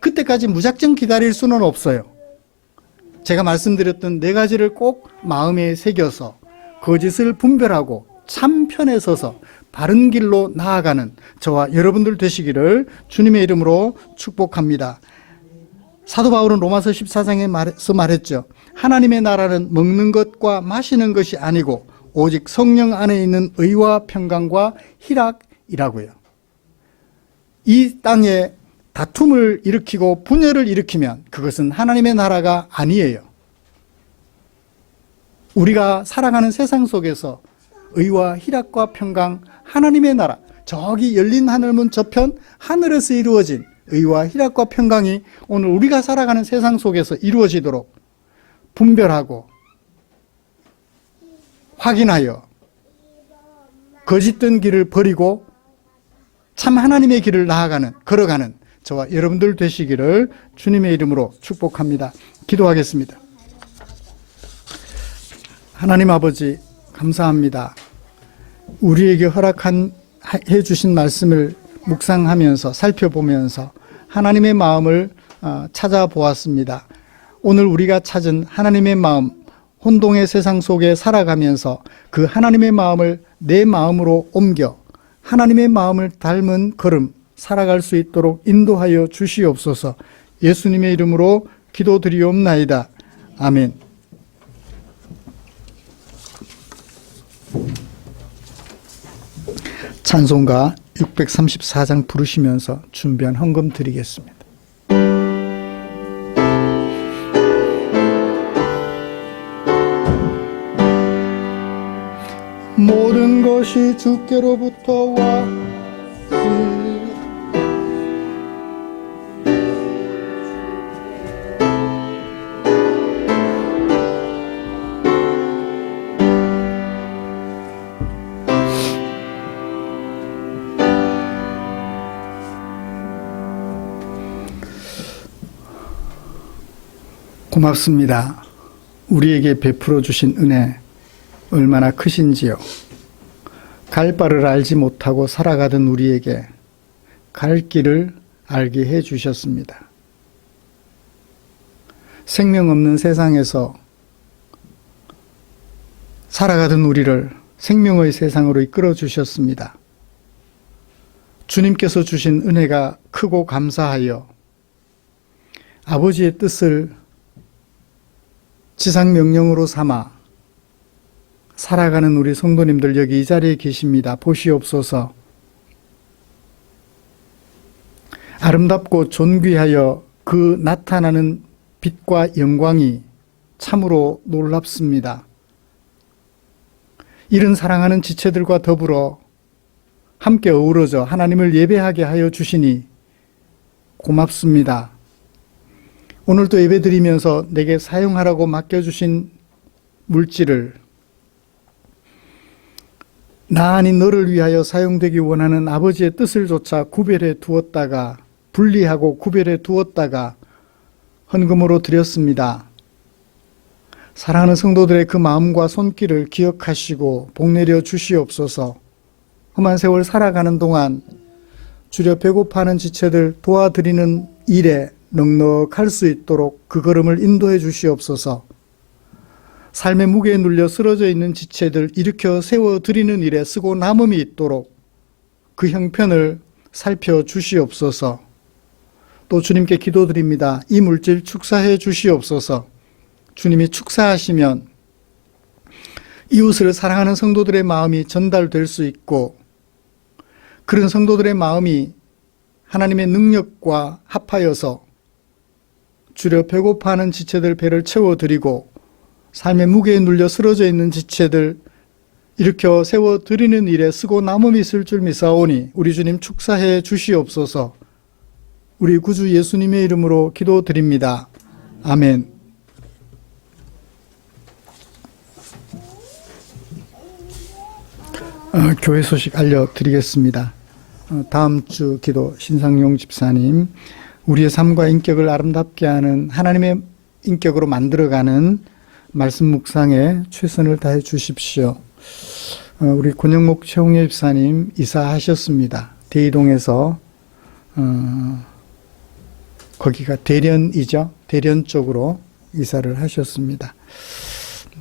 그때까지 무작정 기다릴 수는 없어요. 제가 말씀드렸던 4가지를 꼭 마음에 새겨서 거짓을 분별하고 참 편에 서서 바른 길로 나아가는 저와 여러분들 되시기를 주님의 이름으로 축복합니다. 사도 바울은 로마서 14장에 말했죠. 하나님의 나라는 먹는 것과 마시는 것이 아니고 오직 성령 안에 있는 의와 평강과 희락이라고요. 이 땅에 다툼을 일으키고 분열을 일으키면 그것은 하나님의 나라가 아니에요. 우리가 살아가는 세상 속에서 의와 희락과 평강, 하나님의 나라, 저기 열린 하늘문 저편 하늘에서 이루어진 의와 희락과 평강이 오늘 우리가 살아가는 세상 속에서 이루어지도록 분별하고 확인하여 거짓된 길을 버리고 참 하나님의 길을 걸어가는 저와 여러분들 되시기를 주님의 이름으로 축복합니다. 기도하겠습니다. 하나님 아버지 감사합니다. 우리에게 해 주신 말씀을 묵상하면서 살펴보면서 하나님의 마음을 찾아보았습니다. 오늘 우리가 찾은 하나님의 마음, 혼동의 세상 속에 살아가면서 그 하나님의 마음을 내 마음으로 옮겨 하나님의 마음을 닮은 걸음 살아갈 수 있도록 인도하여 주시옵소서. 예수님의 이름으로 기도드리옵나이다. 아멘. 찬송가 634장 부르시면서 준비한 헌금 드리겠습니다. 모든 것이 주께로부터 왔으니 고맙습니다. 우리에게 베풀어 주신 은혜 얼마나 크신지요. 갈 바를 알지 못하고 살아가던 우리에게 갈 길을 알게 해 주셨습니다. 생명 없는 세상에서 살아가던 우리를 생명의 세상으로 이끌어 주셨습니다. 주님께서 주신 은혜가 크고 감사하여 아버지의 뜻을 지상명령으로 삼아 살아가는 우리 성도님들 여기 이 자리에 계십니다. 보시옵소서. 아름답고 존귀하여 그 나타나는 빛과 영광이 참으로 놀랍습니다. 이런 사랑하는 지체들과 더불어 함께 어우러져 하나님을 예배하게 하여 주시니 고맙습니다. 오늘도 예배드리면서 내게 사용하라고 맡겨주신 물질을 나 아닌 너를 위하여 사용되기 원하는 아버지의 뜻을 조차 구별해 두었다가 분리하고 구별해 두었다가 헌금으로 드렸습니다. 사랑하는 성도들의 그 마음과 손길을 기억하시고 복내려 주시옵소서. 험한 세월 살아가는 동안 주려 배고파하는 지체들 도와드리는 일에 넉넉할 수 있도록 그 걸음을 인도해 주시옵소서. 삶의 무게에 눌려 쓰러져 있는 지체들 일으켜 세워드리는 일에 쓰고 남음이 있도록 그 형편을 살펴주시옵소서. 또 주님께 기도드립니다. 이 물질 축사해 주시옵소서. 주님이 축사하시면 이웃을 사랑하는 성도들의 마음이 전달될 수 있고 그런 성도들의 마음이 하나님의 능력과 합하여서 주려 배고파하는 지체들 배를 채워드리고 삶의 무게에 눌려 쓰러져 있는 지체들 일으켜 세워드리는 일에 쓰고 남음이 있을 줄 믿사오니 우리 주님 축사해 주시옵소서. 우리 구주 예수님의 이름으로 기도드립니다. 아멘. 교회 소식 알려드리겠습니다. 다음 주 기도 신상용 집사님, 우리의 삶과 인격을 아름답게 하는 하나님의 인격으로 만들어가는 말씀 묵상에 최선을 다해 주십시오. 우리 권영목 최홍예 집사님 이사하셨습니다. 대이동에서 거기가 대련이죠. 대련 쪽으로 이사를 하셨습니다.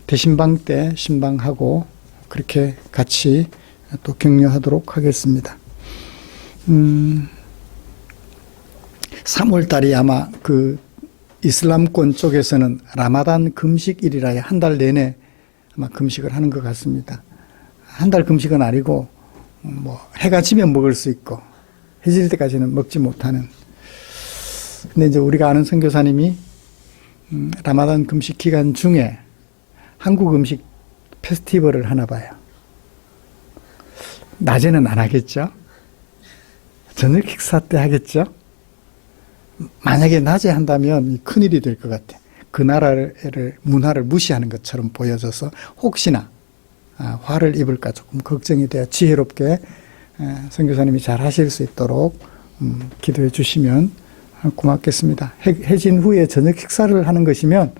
대신방 때 신방하고 그렇게 같이 또 격려하도록 하겠습니다. 3월달이 아마 그 이슬람권 쪽에서는 라마단 금식일이라 한 달 내내 아마 금식을 하는 것 같습니다. 한 달 금식은 아니고 뭐 해가 지면 먹을 수 있고 해질 때까지는 먹지 못하는. 근데 이제 우리가 아는 선교사님이 라마단 금식 기간 중에 한국 음식 페스티벌을 하나 봐요. 낮에는 안 하겠죠? 저녁 식사 때 하겠죠? 만약에 낮에 한다면 큰일이 될 것 같아. 그 나라를 문화를 무시하는 것처럼 보여져서 혹시나 화를 입을까 조금 걱정이 돼요. 지혜롭게 선교사님이 잘 하실 수 있도록 기도해 주시면 고맙겠습니다. 해진 후에 저녁 식사를 하는 것이면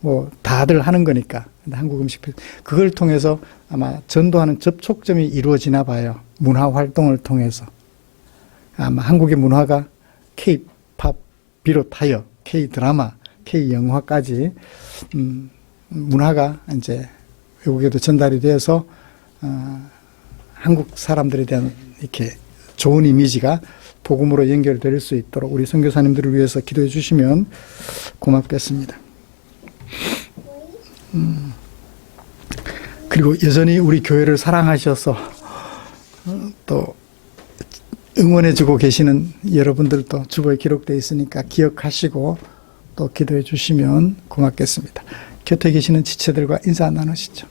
뭐 다들 하는 거니까. 한국 음식 그걸 통해서 아마 전도하는 접촉점이 이루어지나 봐요. 문화 활동을 통해서. 아마 한국의 문화가 K-팝 비롯하여 K-드라마, K-영화까지 문화가 이제 외국에도 전달이 되어서 한국 사람들에 대한 이렇게 좋은 이미지가 복음으로 연결될 수 있도록 우리 선교사님들을 위해서 기도해 주시면 고맙겠습니다. 그리고 여전히 우리 교회를 사랑하셔서 또 응원해주고 계시는 여러분들도 주보에 기록되어 있으니까 기억하시고 또 기도해 주시면 고맙겠습니다. 곁에 계시는 지체들과 인사 나누시죠.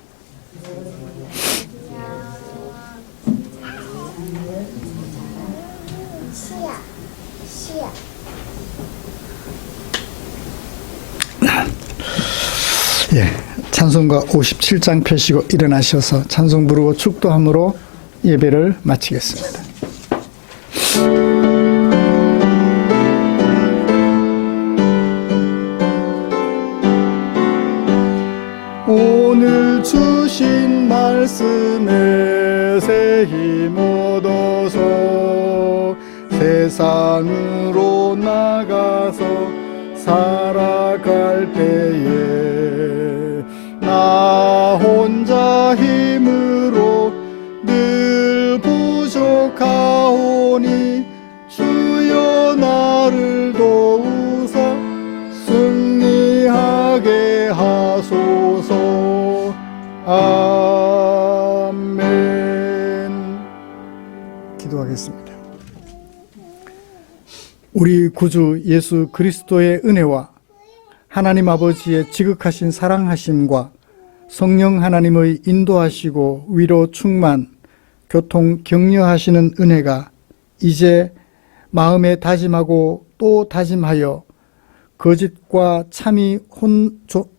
예, 찬송가 57장 펴시고 일어나셔서 찬송 부르고 축도함으로 예배를 마치겠습니다. 오늘 주신 말씀에 새 힘 얻어서 세상으로 나가서 살아갈 때에 나 혼자 힘으로 늘 부족하오니 주여 나를 도우사 승리하게 하소서. 아멘. 기도하겠습니다. 우리 구주 예수 그리스도의 은혜와 하나님 아버지의 지극하신 사랑하심과 성령 하나님의 인도하시고 위로 충만, 교통 격려하시는 은혜가 이제 마음에 다짐하고 또 다짐하여 거짓과 참이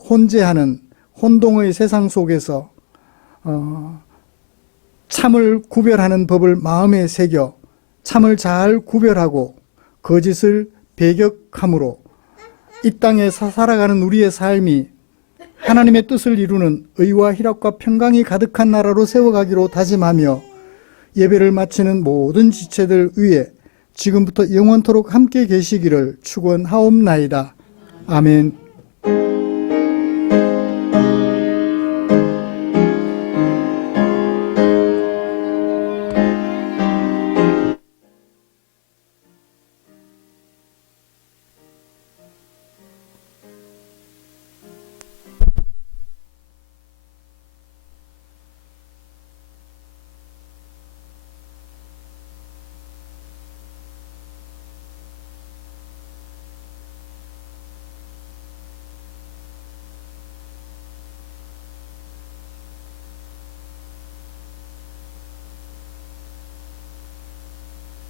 혼재하는 혼동의 세상 속에서 참을 구별하는 법을 마음에 새겨 참을 잘 구별하고 거짓을 배격함으로 이 땅에 살아가는 우리의 삶이 하나님의 뜻을 이루는 의와 희락과 평강이 가득한 나라로 세워가기로 다짐하며 예배를 마치는 모든 지체들 위에 지금부터 영원토록 함께 계시기를 축원하옵나이다. 아멘.